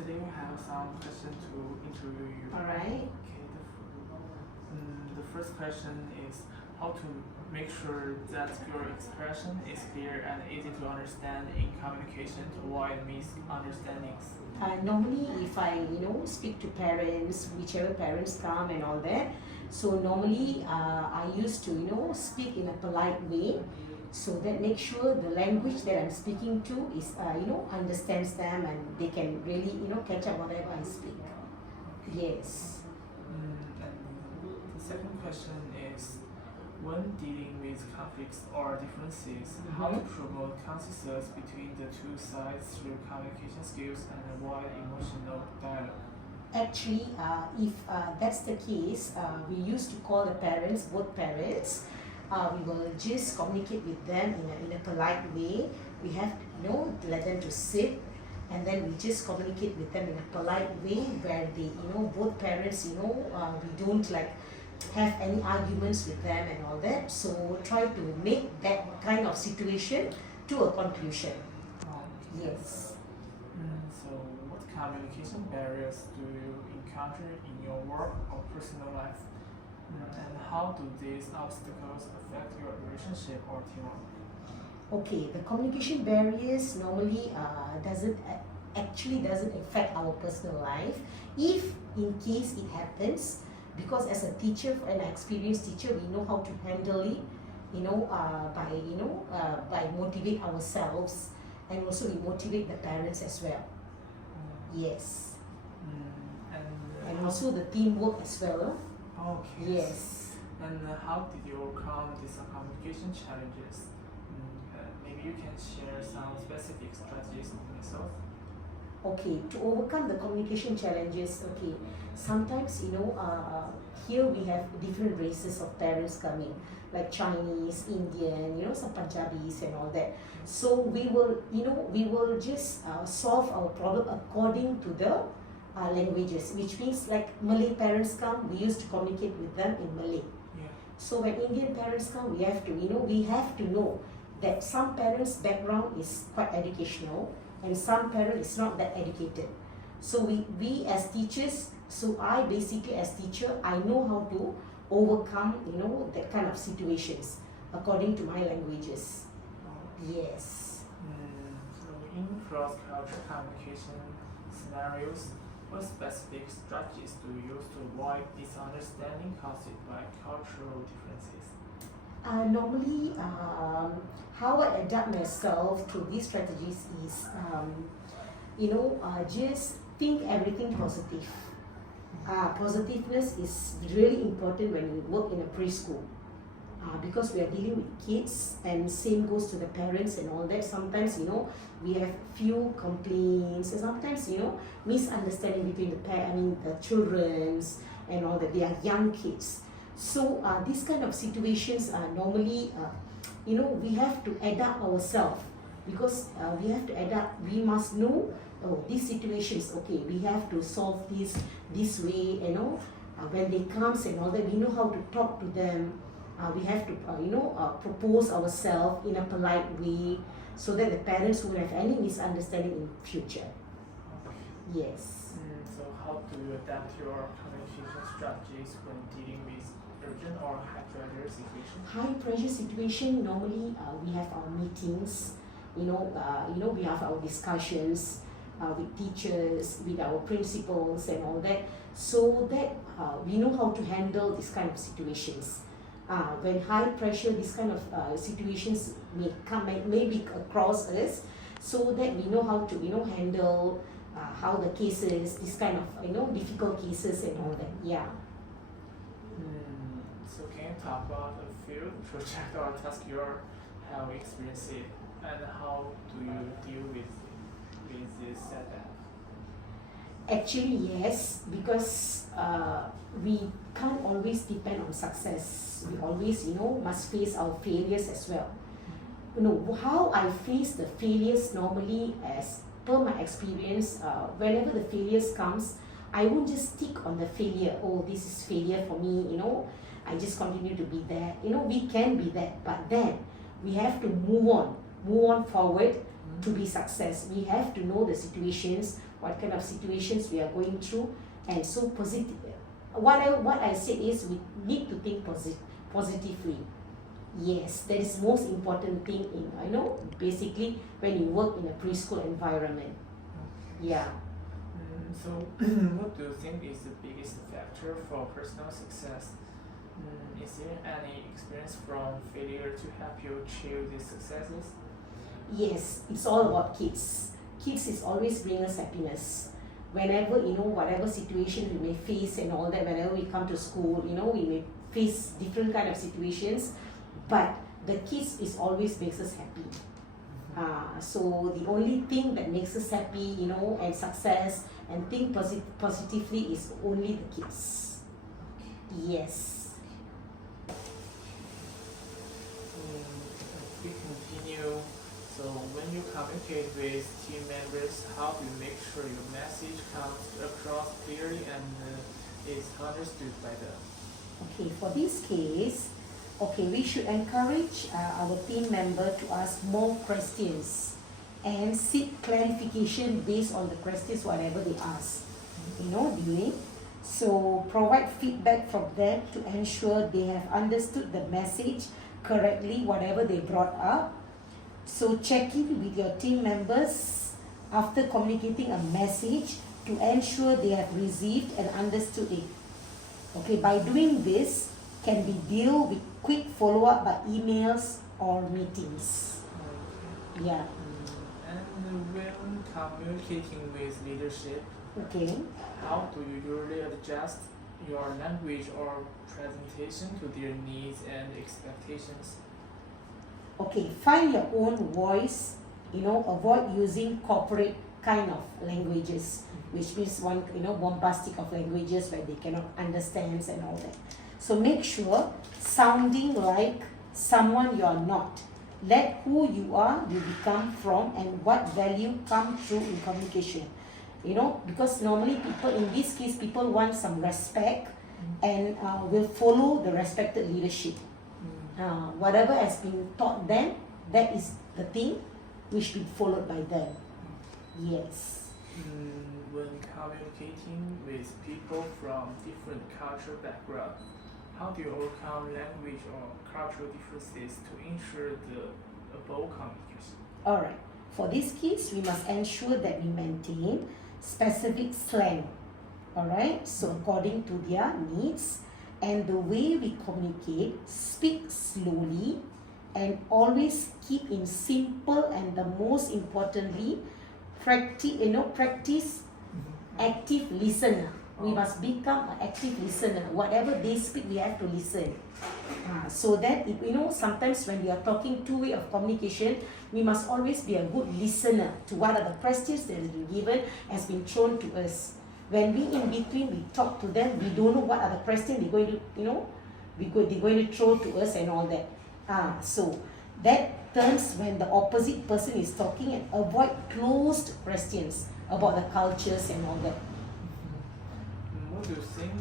today we have some questions to interview you. All right. Okay, the first question is how to make sure that your expression is clear and easy to understand in communication to avoid misunderstandings. Normally, if I speak to parents, whichever parents come and all that, so normally I used to speak in a polite way, so that make sure the language that I'm speaking to is understands them and they can really catch up whatever I speak. Yes. And the second question is when dealing with conflicts or differences, how to promote consensus between the two sides through communication skills and avoid emotional dialogue. Actually, if that's the case, we used to call the parents, both parents. We will just communicate with them in a polite way. We have to let them to sit, and then we just communicate with them in a polite way where they both parents we don't like have any arguments with them and all that. So try to make that kind of situation to a conclusion. Yes. So what communication barriers do you encounter in your work or personal life? And how do these obstacles affect your relationship or teamwork? Okay, the communication barriers normally doesn't affect our personal life. If in case it happens, because as a teacher, an experienced teacher, we know how to handle it. By motivate ourselves, and also we motivate the parents as well. Yes. And also the teamwork as well. Okay. Yes. And how did you overcome these communication challenges? Maybe you can share some specific strategies of yourself. Okay, to overcome the communication challenges, okay, sometimes here we have different races of parents coming, like Chinese, Indian, some Punjabis and all that. So we will just solve our problem according to the languages, which means like Malay parents come, we used to communicate with them in Malay. Yeah. So when Indian parents come, we have to know that some parents' background is quite educational and some parent is not that educated. So we as teachers, so I basically as teacher, I know how to overcome that kind of situations according to my languages. Yes. So in cross-cultural communication scenarios, what specific strategies do you use to avoid misunderstanding caused by cultural differences? Normally, how I adapt myself to these strategies is, just think everything positive. Positiveness is really important when you work in a preschool, because we are dealing with kids, and same goes to the parents and all that. Sometimes we have few complaints, and sometimes misunderstanding between the childrens and all that. They are young kids. So these kind of situations are normally, we have to adapt ourselves, because we have to adapt. We must know, these situations, okay, we have to solve this way, when they comes and all that, we know how to talk to them. We have to, propose ourselves in a polite way, so that the parents won't have any misunderstanding in future. Yes. So how do you adapt your communication strategies when dealing with urgent or high pressure situations? High pressure situation, normally we have our meetings, we have our discussions with teachers, with our principals and all that, so that we know how to handle this kind of situations. When high pressure, this kind of situations may be across us, so that we know how to handle how the cases, this kind of difficult cases and all that. Yeah. So can you talk about a few project or task you have experienced and how do you deal with this setback? Actually, yes, because we can't always depend on success. We always, must face our failures as well. How I face the failures normally, as per my experience, whenever the failures comes, I won't just stick on the failure. Oh, this is failure for me, I just continue to be there. We can be that, but then we have to move on forward, to be success. We have to know the situations, what kind of situations we are going through, and so positive. What I said is we need to think positively. Yes, that is most important thing in basically when you work in a preschool environment. Yeah. So, what do you think is the biggest factor for personal success? Is there any experience from failure to help you achieve these successes? Yes, it's all about kids. Kids is always bring us happiness. Whenever whatever situation we may face and all that, whenever we come to school, we may face different kind of situations, but the kids is always makes us happy. So the only thing that makes us happy, and success and think positively is only the kids. Yes. We continue. So when you communicate with team members, how do you make sure your message comes across clearly and is understood by them? Okay, for this case, we should encourage our team member to ask more questions and seek clarification based on the questions whatever they ask. Doing. So provide feedback from them to ensure they have understood the message correctly, whatever they brought up. So check in with your team members after communicating a message to ensure they have received and understood it. Okay, by doing this, can be deal with quick follow-up by emails or meetings. Yeah. And when communicating with leadership, how do you usually adjust your language or presentation to their needs and expectations? Okay, find your own voice, avoid using corporate kind of languages, which means bombastic of languages where they cannot understand and all that. So make sure sounding like someone you are not. Let who you are, you become from, and what value come through in communication. Because normally people, in this case, people want some respect and will follow the respected leadership. Whatever has been taught them, that is the thing which be followed by them. Yes. When communicating with people from different cultural backgrounds, how do you overcome language or cultural differences to ensure the above communication? Alright. For these kids, we must ensure that we maintain specific slang. Alright. So according to their needs. And the way we communicate, speak slowly and always keep in simple, and the most importantly, practice active listener. We must become an active listener. Whatever they speak, we have to listen. So that sometimes when we are talking two-way of communication, we must always be a good listener to what are the questions that has been given, has been thrown to us. When we in between, we talk to them, we don't know what are the questions they're going to, they're going to throw to us and all that. So that turns when the opposite person is talking, and avoid closed questions about the cultures and all that. What do you think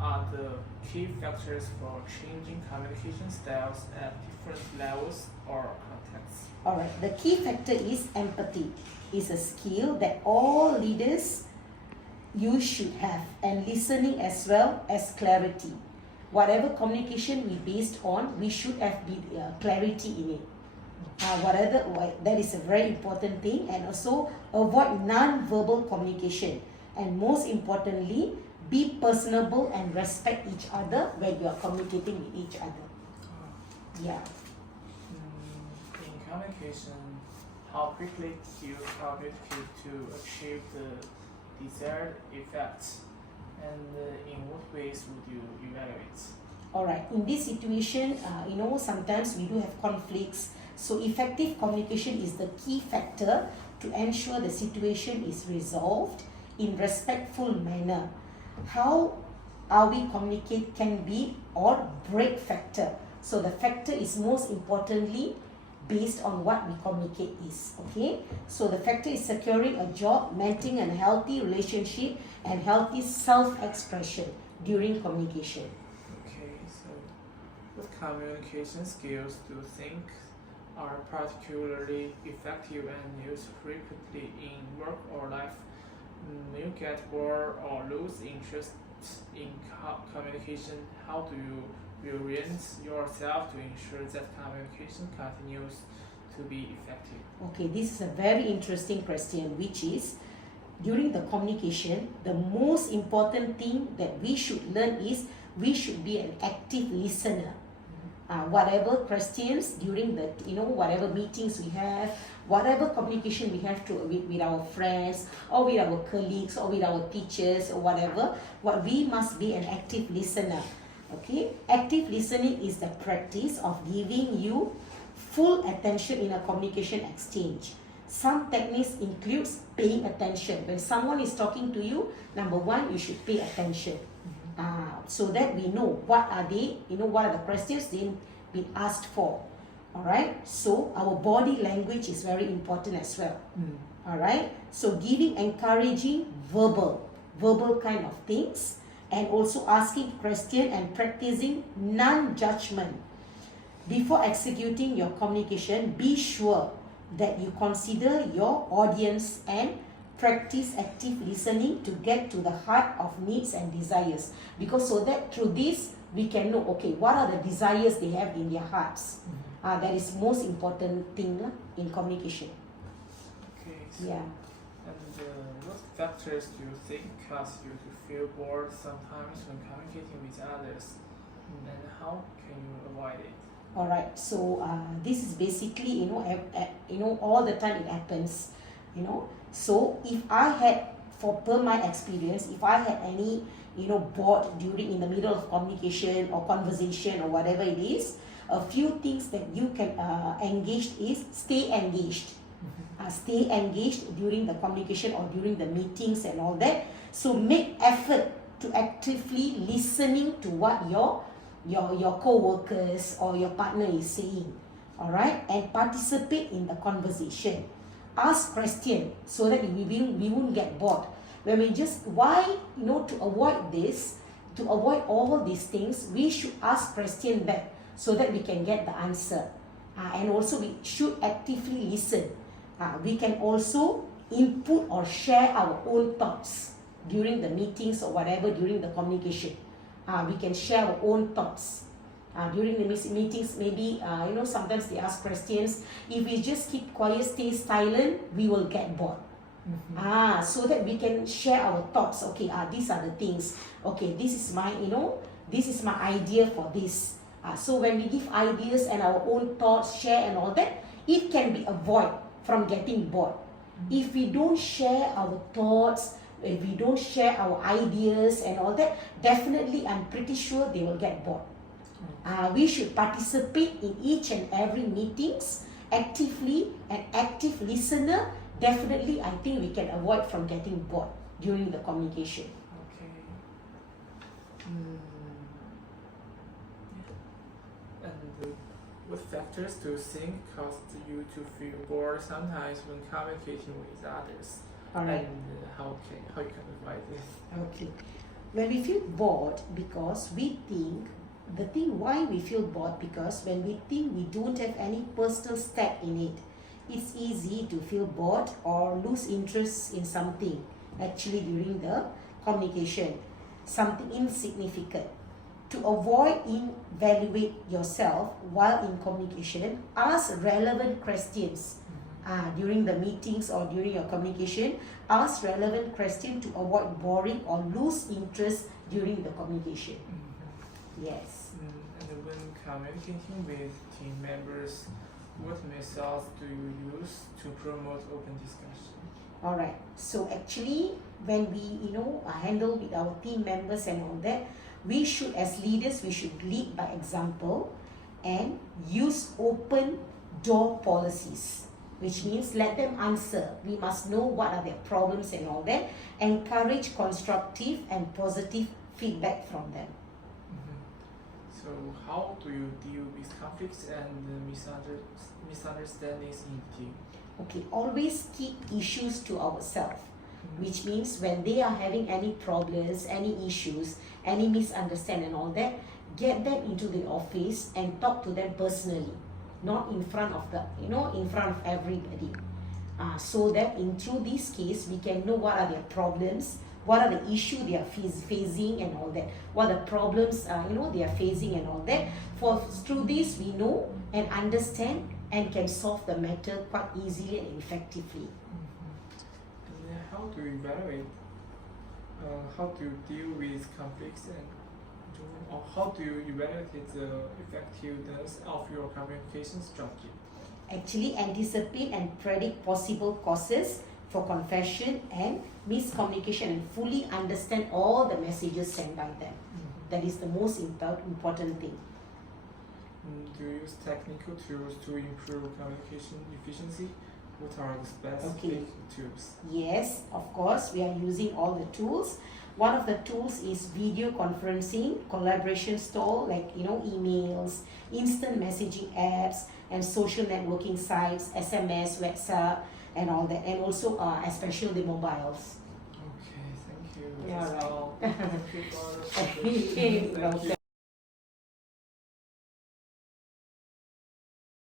are the key factors for changing communication styles at different levels or contexts? Alright, the key factor is empathy. It's a skill that all leaders you should have, and listening as well as clarity. Whatever communication we based on, we should have clarity in it. That is a very important thing. And also avoid non-verbal communication, and most importantly, be personable and respect each other when you are communicating with each other. Yeah. In communication, how quickly do you communicate to achieve the desired effects, and in what ways would you evaluate? Alright, in this situation, sometimes we do have conflicts. So effective communication is the key factor to ensure the situation is resolved in respectful manner. How we communicate can be or break factor. So the factor is most importantly based on what we communicate is. Okay, so the factor is securing a job, maintaining a healthy relationship, and healthy self-expression during communication. Okay, so what communication skills do you think are particularly effective and used frequently in work or life. You get bored or lose interest in communication. How do you reorient yourself to ensure that communication continues to be effective? Okay, this is a very interesting question, which is during the communication, the most important thing that we should learn is we should be an active listener. Whatever questions during the whatever meetings we have, whatever communication we have with our friends or with our colleagues or with our teachers or whatever, what we must be an active listener. Okay, active listening is the practice of giving you full attention in a communication exchange. Some techniques includes paying attention. When someone is talking to you, number one, you should pay attention. So that we know what are they, what are the questions they been asked for. All right. So our body language is very important as well. All right. So giving encouraging verbal kind of things, and also asking question and practicing non-judgment. Before executing your communication, be sure that you consider your audience and practice active listening to get to the heart of needs and desires, because so that through this we can know, okay, what are the desires they have in their hearts. That is most important thing in communication. Okay. So, Yeah. And what factors do you think cause you to feel bored sometimes when communicating with others, and how can you avoid it? All right. So this is basically all the time it happens. So if I had, per my experience, if I had any bored during in the middle of communication or conversation or whatever it is, a few things that you can engage is stay engaged. Stay engaged during the communication or during the meetings and all that. So make effort to actively listening to what your co-workers or your partner is saying. All right, and participate in the conversation. Ask question so that we won't get bored. When we just to avoid this, to avoid all these things, we should ask question back so that we can get the answer. And also we should actively listen. We can also input or share our own thoughts during the meetings or whatever during the communication. We can share our own thoughts. During the meetings, maybe sometimes they ask questions. If we just keep quiet, stay silent, we will get bored. So that we can share our thoughts. Okay, these are the things. Okay, this is my idea for this. So when we give ideas and our own thoughts, share and all that, it can be avoided from getting bored. If we don't share our thoughts, if we don't share our ideas and all that, definitely I'm pretty sure they will get bored. We should participate in each and every meetings actively. An active listener, definitely I think we can avoid from getting bored during the communication. Okay. And what factors do you think cause you to feel bored sometimes when communicating with others? All right. And how you can avoid this? Okay. When we feel bored, because we think, the thing why we feel bored, because when we think we don't have any personal stake in it, it's easy to feel bored or lose interest in something actually during the communication, something insignificant. To avoid evaluate yourself while in communication, ask relevant questions. During the meetings or during your communication, ask relevant questions to avoid boring or lose interest during the communication. Yes. And when communicating with team members, what methods do you use to promote open discussion? All right. So actually, when we handle with our team members and all that, we should, as leaders, we should lead by example and use open door policies, which means let them answer. We must know what are their problems and all that. Encourage constructive and positive feedback from them. So how do you deal with conflicts and misunderstandings in the team? Okay, always keep issues to ourselves, which means when they are having any problems, any issues, any misunderstanding and all that, get them into the office and talk to them personally. not in front of the, in front of everybody. So that through this case, we can know what are their problems, what are the issues they are facing and all that, what the problems they are facing and all that. Through this, we know and understand and can solve the matter quite easily and effectively. And how do you evaluate? How do you deal with conflicts or how do you evaluate the effectiveness of your communication strategy? Actually, anticipate and predict possible causes for confusion and miscommunication and fully understand all the messages sent by them. That is the most important thing. Do you use technical tools to improve communication efficiency? What are the specific tools? Yes, of course, we are using all the tools. One of the tools is video conferencing, collaboration tool like emails, instant messaging apps, and social networking sites, SMS, WhatsApp, and all that, and also especially the mobiles. Okay, thank you. Yeah, That's right. all. Thank you for the Thank you. Thank you.